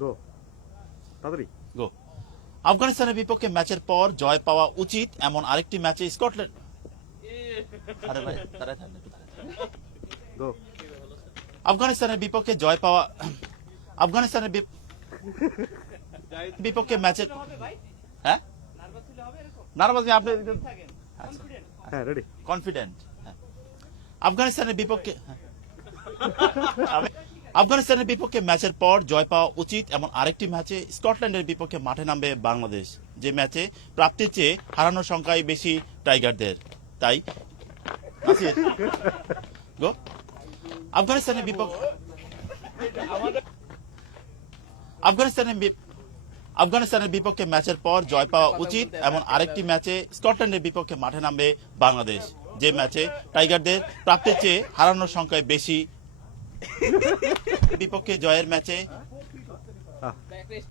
গো তাড়াতাড়ি গো। আফগানিস্তানের বিপক্ষে ম্যাচের পর জয় পাওয়া উচিত এমন আরেকটি ম্যাচে স্কটল্যান্ড। আরে ভাই দাঁড়ায় থাক, একটু দাঁড়ায় থাক। গো আফগানিস্তানের বিপক্ষে জয় পাওয়া আফগানিস্তানের বিপক্ষে ম্যাচের হ্যাঁ নার্ভাস আপনি হ্যাঁ রেডি কনফিডেন্ট। আফগানিস্তানের বিপক্ষে আফগানিস্তানের বিপক্ষে ম্যাচের পর জয় পাওয়া উচিত এমন আরেকটি ম্যাচে স্কটল্যান্ডের বিপক্ষে মাঠে নামবে বাংলাদেশ, যে ম্যাচে প্রাপ্তির চেয়ে হারানোর সংখ্যাই বেশি টাইগারদের। তাই গো। আফগানিস্তানের বিপক্ষে আফগানিস্তানের বিপক্ষে ম্যাচের পর জয় পাওয়া উচিত এমন আরেকটি ম্যাচে স্কটল্যান্ডের বিপক্ষে মাঠে নামবে বাংলাদেশ, যে ম্যাচে টাইগারদের প্রাপ্তির চেয়ে হারানোর সংখ্যায় বেশি। বিপক্ষে জয়ের ম্যাচে